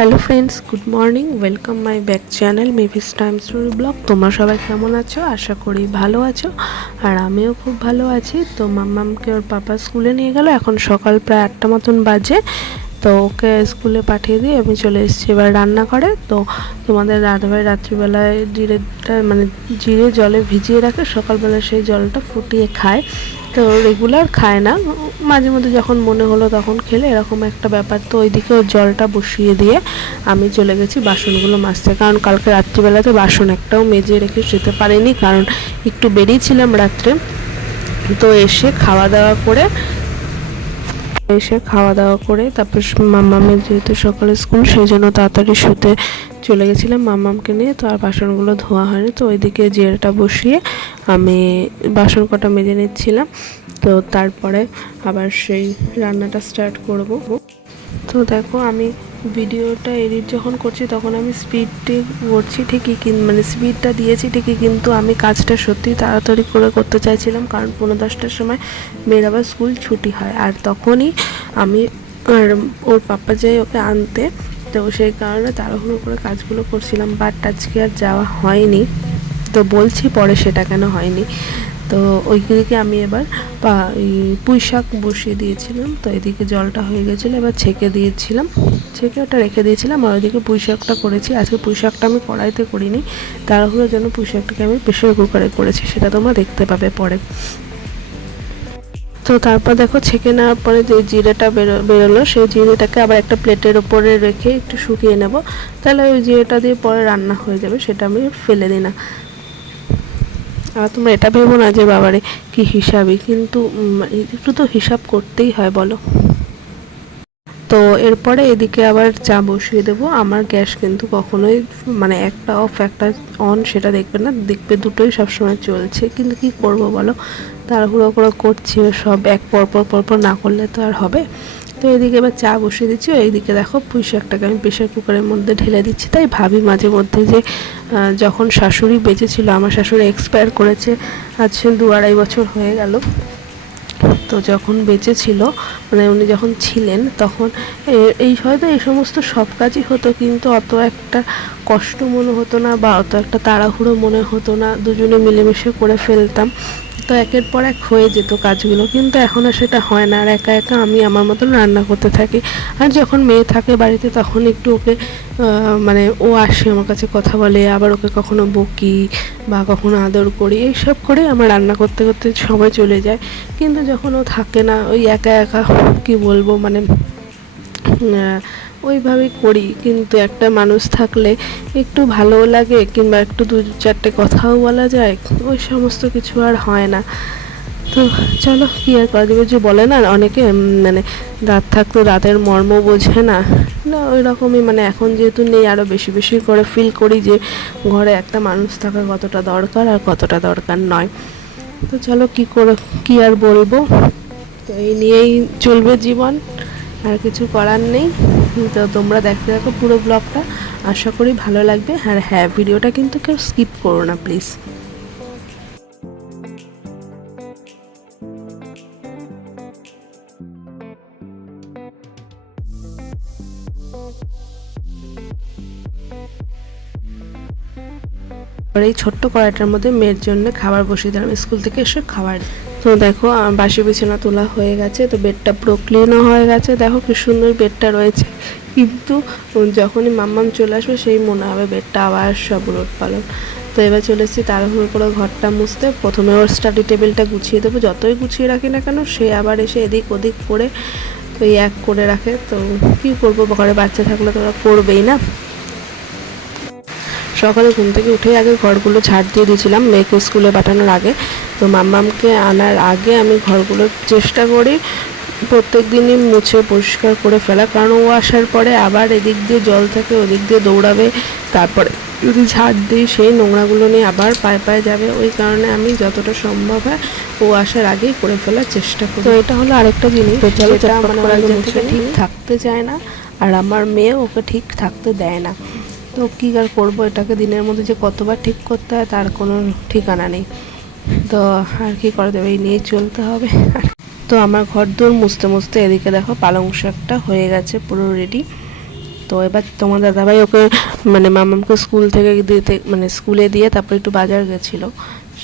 Hello friends, good morning. Welcome my back channel Mavis time story blog. তোমরা সবাই কেমন আছো? আশা করি ভালো আছো, আর আমিও খুব ভালো আছি। তো মাম্মামকে ওর পাপা স্কুলে নিয়ে গেল, এখন সকাল প্রায় 8টা মতন বাজে। তো ওকে স্কুলে পাঠিয়ে দিয়ে আমি চলে এসেছি এবার রান্না করে। তো তোমাদের দাদাভাই রাত্রিবেলায় জিরে জলে ভিজিয়ে রাখে, সকালবেলা সেই জলটা ফুটিয়ে খায়। তো রেগুলার খায় না, মাঝে মধ্যে যখন মনে হলো তখন খেলে, এরকম একটা ব্যাপার। তো ওইদিকে ওর জলটা বসিয়ে দিয়ে আমি চলে গেছি বাসনগুলো মাজতে, কারণ কালকে রাত্রিবেলাতে বাসন একটাও মেজে রেখে যেতে পারিনি, কারণ একটু বেরিয়েছিলাম রাত্রে। তো খাওয়া দাওয়া করে তারপর মাম্মামের যেহেতু সকালে স্কুল, সেই জন্য তাড়াতাড়ি শুতে চলে গেছিলাম মাম্মামকে নিয়ে। তো আর বাসনগুলো ধোয়া হয়নি, তো ওইদিকে জিরেটা বসিয়ে আমি বাসন কটা মেজে নিচ্ছিলাম। তো তারপরে আবার সেই রান্নাটা স্টার্ট করব। তো দেখো, আমি ভিডিওটা এডিট যখন করছি তখন আমি স্পিডে করছি ঠিকই, স্পিডটা দিয়েছি ঠিকই, কিন্তু আমি কাজটা সত্যি তাড়াতাড়ি করে করতে চাইছিলাম, কারণ 9:10টার সময় মেয়ের আবার স্কুল ছুটি হয়, আর তখনই আমি ওর পাপা যাই ওকে আনতে। তো সেই কারণে তাড়াহুড়ো করে কাজগুলো করছিলাম, বাট আজকে আর যাওয়া হয়নি। তো বলছি পরে সেটা কেন হয়নি। তো ওইদিকে আমি এবার পুঁই শাক বসিয়ে দিয়েছিলাম। তো এদিকে জলটা হয়ে গেছিলো, এবার ছেঁকে ওটা রেখে দিয়েছিলাম। আর ওইদিকে পুঁই শাকটা করেছি। আজকে পুঁই শাকটা আমি কড়াইতে করিনি, তাড়াহুড়োর জন্য পুঁই শাকটাকে আমি প্রেশার কুকারে করেছি, সেটা তোমরা দেখতে পাবে পরে। তো তারপর দেখো, ছেঁকে নেওয়ার পরে যে জিরেটা বেরোলো, সেই জিরেটাকে আবার একটা প্লেটের ওপরে রেখে একটু শুকিয়ে নেব, তাহলে ওই জিরেটা দিয়ে পরে রান্না হয়ে যাবে, সেটা আমি ফেলে দিই না। আর তোমরা এটা ভেবো না যে বাবারে কি হিসাবে, কিন্তু একটু তো হিসাব করতেই হয়, বলো। তো এরপরে এদিকে আবার চা বসিয়ে দেবো। আমার গ্যাস কিন্তু কখনোই একটা অফ একটা অন সেটা দেখবে না, দেখবে দুটোই সবসময় চলছে, কিন্তু কি করব বলো, তাড়াহুড়ো করে করছি, সব এক পরপর না করলে তো আর হবে। তো এদিকে এবার চা বসিয়ে দিচ্ছি, এইদিকে দেখো পুঁই শাকটাকে আমি প্রেশার কুকারের মধ্যে ঢেলে দিচ্ছি। তাই ভাবি মাঝে মধ্যে যে যখন শাশুড়ি বেঁচে ছিল, আমার শাশুড়ি এক্সপায়ার করেছে আজ 2-2.5 বছর হয়ে গেল। তো যখন বেঁচে ছিল, উনি যখন ছিলেন, তখন হয়তো এই সমস্ত সব কাজই হতো, কিন্তু অত একটা কষ্ট মনে হতো না, বা অত একটা তাড়াহুড়ো মনে হতো না, দুজনে মিলেমিশে করে ফেলতাম। তো একের পর এক হয়ে যেত কাজগুলো, কিন্তু এখন আর সেটা হয় না। আর একা একা আমি আমার মতন রান্না করতে থাকি। আর যখন মেয়ে থাকে বাড়িতে, তখন একটু ওকে ও আসে আমার কাছে কথা বলে, আবার ওকে কখনো বকি বা কখনো আদর করি, এইসব করে আমার রান্না করতে করতে সময় চলে যায়। কিন্তু যখন ও থাকে না, ওই একা একা কি বলবো, ওইভাবেই করি। কিন্তু একটা মানুষ থাকলে একটু ভালোও লাগে, কিংবা একটু 2-4টে কথাও বলা যায়, ওই সমস্ত কিছু আর হয় না। তো চলো, কী আর করা যাবে, যে বলে না অনেকে দাঁত থাকতে দাঁতের মর্ম বোঝে না, না ওই রকমই। এখন যেহেতু নেই, আরও বেশি বেশি করে ফিল করি যে ঘরে একটা মানুষ থাকা কতটা দরকার আর কতটা দরকার নয়। তো চলো, কী আর বলবো, তো এই নিয়েই চলবে জীবন, আর কিছু করার নেই। তো তোমরা দেখতে থাকো পুরো ব্লগটা, আশা করি ভালো লাগবে। আর হ্যাঁ, ভিডিওটা কিন্তু কেউ স্কিপ করো না প্লিজ। আর এই ছোট্ট কড়াইটার মধ্যে মেয়ের জন্য খাবার বসিয়ে দিলাম, স্কুল থেকে এসে খাবার। তো দেখো, বাসি বিছানা তোলা হয়ে গেছে, তো বেডটা পুরো ক্লিনও হয়ে গেছে। দেখো কি সুন্দর বেডটা রয়েছে, কিন্তু যখনই মাম্মাম চলে আসবে, সেই মনে হবে বেডটা আবার সব উলট পালট। তো এবার চলে এসেছি তাড়াহুড়ো করে ঘরটা মুছতে। প্রথমে ওর স্টাডি টেবিলটা গুছিয়ে দেবো, যতই গুছিয়ে রাখি না কেন, সে আবার এসে এদিক ওদিক করে ওই এক করে রাখে। তো কী করবো, ঘরে বাচ্চা থাকলে তো ওরা করবেই না। সকালে ঘুম থেকে উঠেই আগে ঘরগুলো ঝাড় দিয়ে দিয়েছিলাম মেয়েকে স্কুলে পাঠানোর আগে। তো মাম্মামকে আনার আগে আমি ঘরগুলোর চেষ্টা করি প্রত্যেক দিনই মুছে পরিষ্কার করে ফেলা, কারণ ও আসার পরে আবার এদিক দিয়ে জল থাকে, ওদিক দিয়ে দৌড়াবে, তারপরে যদি ঝাড় দিই সেই নোংরাগুলো নিয়ে আবার পায়ে পায়ে যাবে। ওই কারণে আমি যতটা সম্ভব হয় ও আসার আগেই করে ফেলার চেষ্টা করি। তো এটা হলো আরেকটা জিনিস, যেটা থেকে ঠিক থাকতে চায় না, আর আমার মেয়ে ওকে ঠিক থাকতে দেয় না। তো কী আর করবো, এটাকে দিনের মধ্যে যে কতবার ঠিক করতে হয় তার কোনো ঠিকানা নেই। তো আর কি করা যাবে, এই নিয়েই চলতে হবে। তো আমার ঘর দোর মুছতে মুছতে এদিকে দেখো পালং শাকটা হয়ে গেছে পুরো রেডি। তো এবার তোমার দাদাভাই ওকে মানে মামামকে স্কুল থেকে দিতে মানে স্কুলে দিয়ে তারপর একটু বাজার গেছিলো।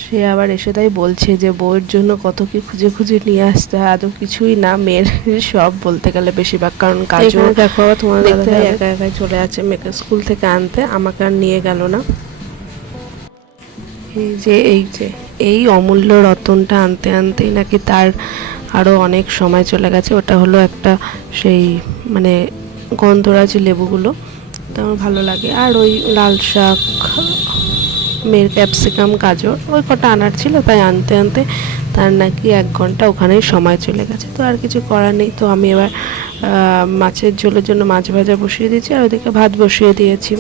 সে আবার এসে তাই বলছে যে বউয়ের জন্য কত কি খুঁজে খুঁজে নিয়ে আসতে হয়, আদৌ কিছুই না, মেয়ের সব বলতে গেলে বেশিরভাগ। কারণ কাজও দেখো আবার তোমার দাদাভাই একা একাই চলে আছে মেয়েকে স্কুল থেকে আনতে, আমাকে আর নিয়ে গেল না। এই অমূল্য রতনটা আনতে আনতেই নাকি তার আরও অনেক সময় চলে গেছে। ওটা হলো একটা সেই মানে গন্ধরাজি লেবুগুলো, তো আমার ভালো লাগে। আর ওই লাল শাক, মেয়ের ক্যাপসিকাম, গাজর, ওই কটা আনার ছিল, তাই আনতে আনতে তার নাকি 1 ঘন্টা ওখানেই সময় চলে গেছে। তো আর কিছু করার নেই, তো আমি এবার মাছের ঝোলের জন্য মাছ ভাজা বসিয়ে দিয়েছি আর ওদিকে ভাত বসিয়ে দিয়েছি।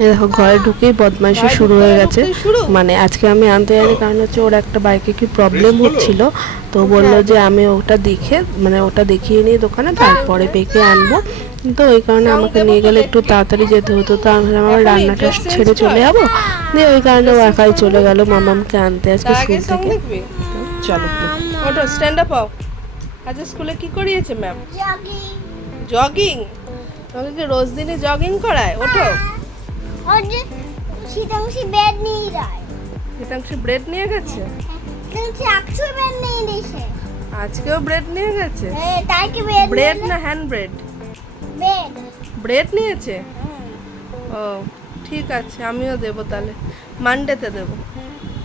দেখো ঘরে ঢুকেই বদমাইশি শুরু হয়ে গেছে। মানে আজকে আমি আনতে যাইনি, কারণ হচ্ছে ওর একটা বাইকে কি প্রবলেম হচ্ছিল, তো বললো যে আমি ওটা দেখে মানে ওটা দেখিয়ে নিয়ে দোকানে তারপরে বেঁকে আনবো। তো ওই কারণে আমাকে নিয়ে গেলে একটু তাড়াতাড়ি যেতে হতো, তো আমি আমার রান্নাটা ছেড়ে চলে যাবো, দিয়ে ওই কারণে ও একাই চলে গেল মামামকে আনতে আজকে স্কুল থেকে। চলো ওটো স্ট্যান্ড আপ হও। আজ স্কুলে কি করিয়েছে ম্যাম? জগিং। তোমাকে কি রোজ দিনই জগিং করায়? ওঠো। শীতাংশী ব্রেড নিয়ে যায়। শীতাংশী ব্রেড নিয়ে গেছে? শীতাংশী ব্রেড নিয়ে দিয়েছে। আজকেও ব্রেড নিয়ে গেছে? হ্যাঁ, তাই কি ব্রেড? ব্রেড না হ্যান্ড ব্রেড? ব্রেড। ব্রেড নিয়েছে? ও ঠিক আছে, আমিও দেবো তাহলে, মানডেতে দেবো।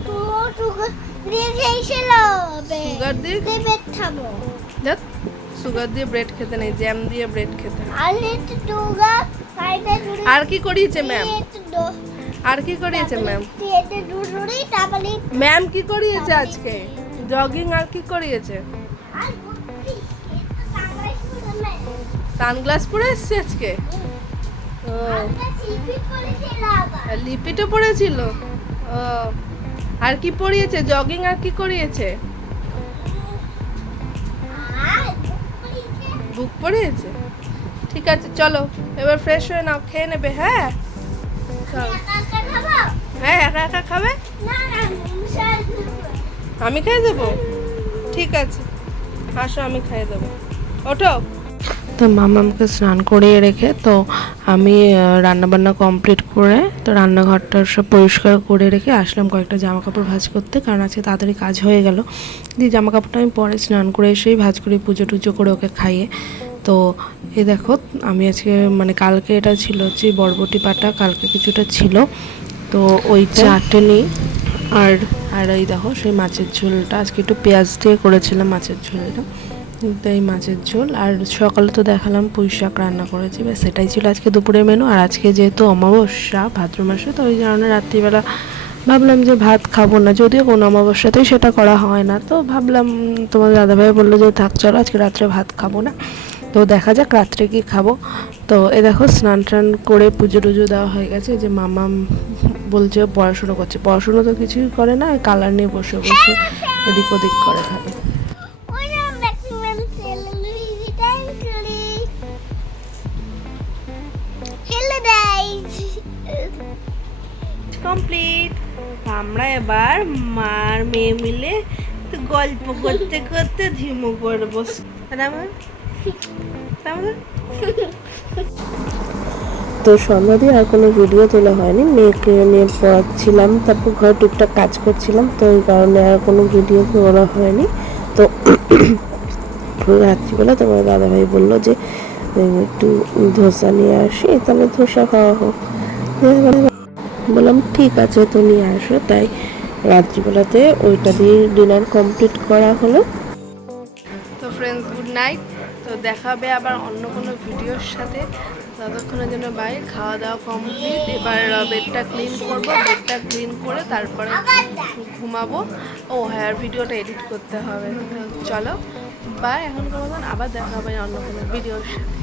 তো দিয়ে খেয়েছিল। সুগার দিয়ে ব্রেড খাবো। দেখ, সুগার দিয়ে ব্রেড খেতে নেই, জ্যাম দিয়ে ব্রেড খেতে। আর কি করিয়েছে ম্যাম? আর কি করিয়েছে ম্যাম? ম্যাম কি করিয়েছে আজকে? জগিং আর কি করিয়েছে? সানগ্লাস পরে এসছে আজকে? ও লিপিটও পড়েছিল। ও আর কি পড়িয়েছে? জগিং আর কি করিয়েছে? বুক পড়িয়েছে? ঠিক আছে চলো এবার ফ্রেশ হয়ে নাও, খেয়ে নেবে। হ্যাঁ হ্যাঁ, একা একা খাবে? আমি খেয়ে দেবো? ঠিক আছে আসো, আমি খেয়ে দেবো, ওঠো। তো মামামকে স্নান করিয়ে রেখে তো আমি রান্নাবান্না কমপ্লিট করে তো রান্নাঘরটা সব পরিষ্কার করে রেখে আসলাম কয়েকটা জামা কাপড় ভাঁজ করতে, কারণ আজকে তাড়াতাড়ি কাজ হয়ে গেল। দিয়ে জামা কাপড়টা আমি পরে স্নান করে এসেই ভাঁজ করি, পুজো টুজো করে ওকে খাইয়ে। তো এই দেখো আমি আজকে মানে কালকে এটা ছিল হচ্ছে বরবটি পাটা, কালকে কিছুটা ছিল, তো ওই চাটনি আর আর এই দেখো সেই মাছের ঝোলটা আজকে একটু পেঁয়াজ দিয়ে করেছিলাম মাছের ঝোলটা, তো এই মাছের ঝোল। আর সকালে তো দেখালাম পুঁই শাক রান্না করেছি, বা সেটাই ছিল আজকে দুপুরের মেনু। আর আজকে যেহেতু অমাবস্যা ভাদ্র মাসে, তো ওই কারণে রাত্রিবেলা ভাবলাম যে ভাত খাবো না, যদিও কোনো অমাবস্যাতেই সেটা করা হয় না, তো ভাবলাম তোমার দাদাভাই বললো যে থাক চলো আজকে রাত্রে ভাত খাবো না, তো দেখা যাক রাত্রে কি খাবো। তো এ দেখো স্নান টান করে পুজো টুজো দেওয়া হয়ে গেছে। যে মামাম বলছে পড়াশুনো করছে, পড়াশুনো তো কিছুই করে না, কালার নিয়ে বসে বসে এদিক ওদিক করে খাবে। কমপ্লিট। আমরা এবার মার মেয়ে মিলে গল্প করতে করতে ধিমো করবো। তো সন্ধ্যা দিয়ে আর কোনো ভিডিও তোলা হয়নি, মেয়েকে নিয়ে পড়াচ্ছিলাম, তারপর ঘরে টুকটাক কাজ করছিলাম, তো এই কারণে আর কোনো ভিডিও তোলা হয়নি। তো রাত্রিবেলা তোমার দাদাভাই বললো যে একটু ধোসা নিয়ে আসি, তাহলে ধোসা খাওয়া হোক। বললাম ঠিক আছে তো নিয়ে আসো, তাই রাত্রিবেলাতে ওইটা দিয়ে ডিনার কমপ্লিট করা হলো। তো ফ্রেন্ডস গুড নাইট, তো দেখাবে আবার অন্য কোনো ভিডিওর সাথে, ততক্ষণের জন্য বাই। খাওয়া দাওয়া কমপ্লিট, এবার বেডটা ক্লিন করবো, বেডটা ক্লিন করে তারপরে ঘুমাবো। ও হ্যাঁ ভিডিওটা এডিট করতে হবে, চলো বাই। এখনকার মতন আবার দেখা হবে অন্য কোনো ভিডিওর সাথে।